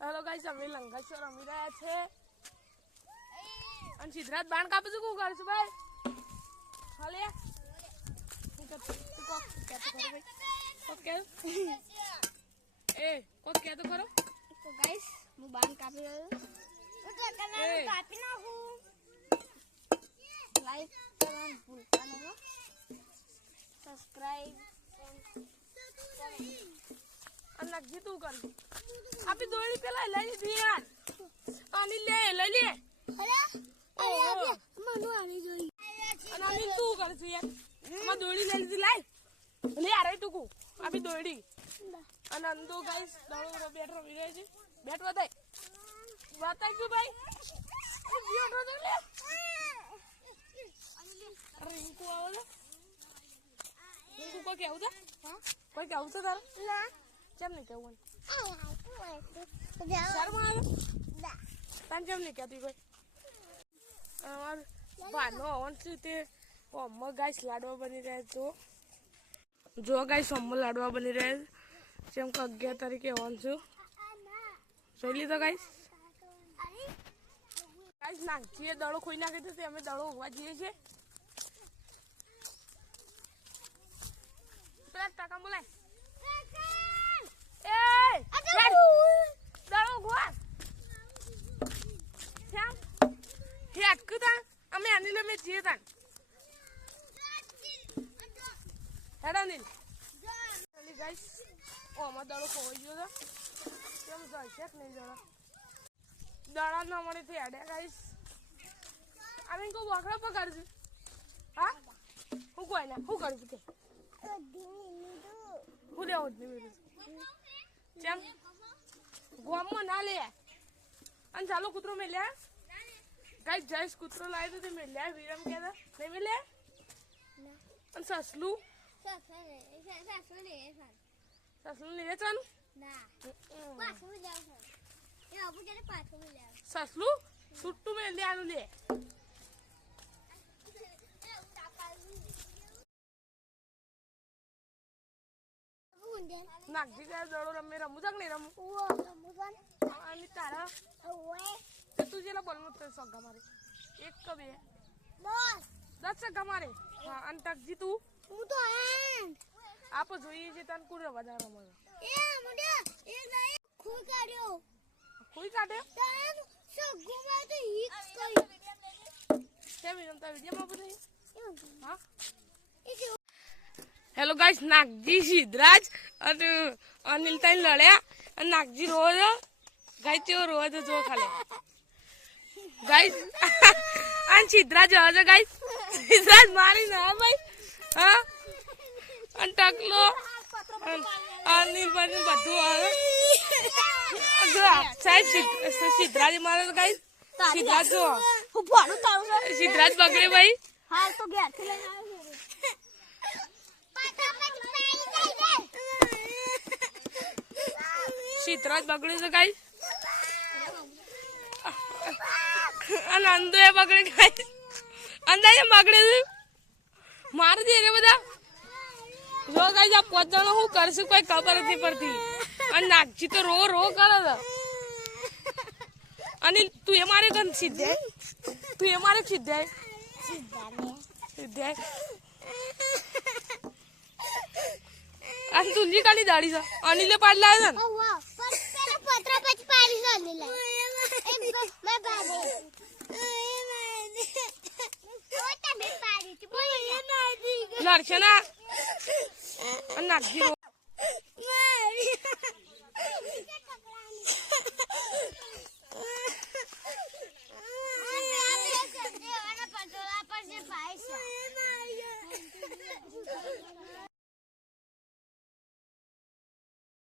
Hello guys, અમે લંગાચો રમી રહ્યા છે અને સિદ્ધરાજ બાણ કાપે છે. શું કરશું ભાઈ? હાલે કોક કે તો ખરો. તો ગાઈસ હું બાણ કાપી રહ્યો છું. કાપી નાખું. લાઈક કરવાનું ભૂલતા નહીં. સબસ્ક્રાઇબ અને નક્કી તું કરશું. આપી દોડી પેલા લઈ લીધી યાર. આની લઈ લે. અને આની તું કરશું યાર. આમાં દોડી લઈ લીધી. લાઈ લે યાર તું આપી દોડી. અને અંદો ગાઈસ દડો બેટ રમી રહ્યો છે. બેટ બતાય ગયું ભાઈ. રિંકુ આવો છો? રિંકુ કોઈ કેવું છે? કોઈ કેવું છે તારે? કેમ નહીં કેવું? શરમ આવે તને? કેમ નહીં કહેતી કોઈ? અમાર ભાનો હવન છે તે અમ્મા ગાઈસ લાડવા બની રહ્યા તો જો ગાઈસ અમ્મા લાડવા બની રહ્યા જેમ કે 11 તારીખે હવન છું. જોઈ લીધો ગાઈસ. ગાઈસ નાખીએ દડો ખોઈ નાખે છે અમે દડો ઉગવા જઈએ છીએ. પેલા ટકા બોલાય દડો ઉગવા અટકું તા અમે અનિલ અમે જઈએ તા હેડા અનિલ ગાઈસ. આમાં દડો ખોવાઈ ગયો હતો. કેમ જશે કે નહીં દડા? દડા ના મળે તે હેડ્યા ગાઈસ. અમે કોઈ બોકડા પકડશું. હા હું કોઈ ના શું કરું છું? હું લેવું જ નહીં કેમ ગોમમાં ના લે. અને ચાલો કૂતરો મેં લ્યા ગાઈસ. જઈશ કૂતરો લાવ્યો તો મેં લ્યા વિરમ કહેતા નહીં મેં લ્યા. અને સસલું લે ચાનું સસલું છૂટું મેં લેવાનું લે. નાખજી દડો રમે રમું છે કે નહીં રમું? અને તારા તું જેલા બોલનું સગ્ગા મારે 1 કે 2 10 સગ્ગા મારે. હા અને ટકજી તું આપ જોઈએ છે તને કુર વધારે રમે. કોઈ કાઢ્યો કેમ રમતા વિડીયોમાં બધું? હા હેલો ગાઈસ, નાગજી સિદ્ધરાજ અને અનિલ તાઈ લડ્યા અને નાગજી રોજ ગાઈસ તેઓ રોજ જો ખાલે ગાઈસ. અને સિદ્ધરાજ હશે ગાઈસ. સિદ્ધરાજ મારી ના ભાઈ. હા અને ટકલો અનિલ પણ બધું આવે સાહેબ. સિદ્ધરાજ મારે ગાઈસ. સિદ્ધરાજ જો સિદ્ધરાજ બગડે ભાઈ. હાલ તો ગયા થી લઈને આવ્યો. સિદ્ધરાજ બગડ્યું છે ગાઈસ. અને અંદો એ બગડે ગાઈસ. અંદાજે બગડે છે મારે દે રે બધા. જો ગાઈસ આ 5 જણો શું કરશું કોઈ ખબર નથી પડતી. અને નાગજી તો રો કરે છે. અને તું એ મારે કન સીધે તું એ મારે સીધે અને તુંજી કાલી દાડી છે. અનિલે પાડ લાવે છે ને લડશે ના. નાખજી રો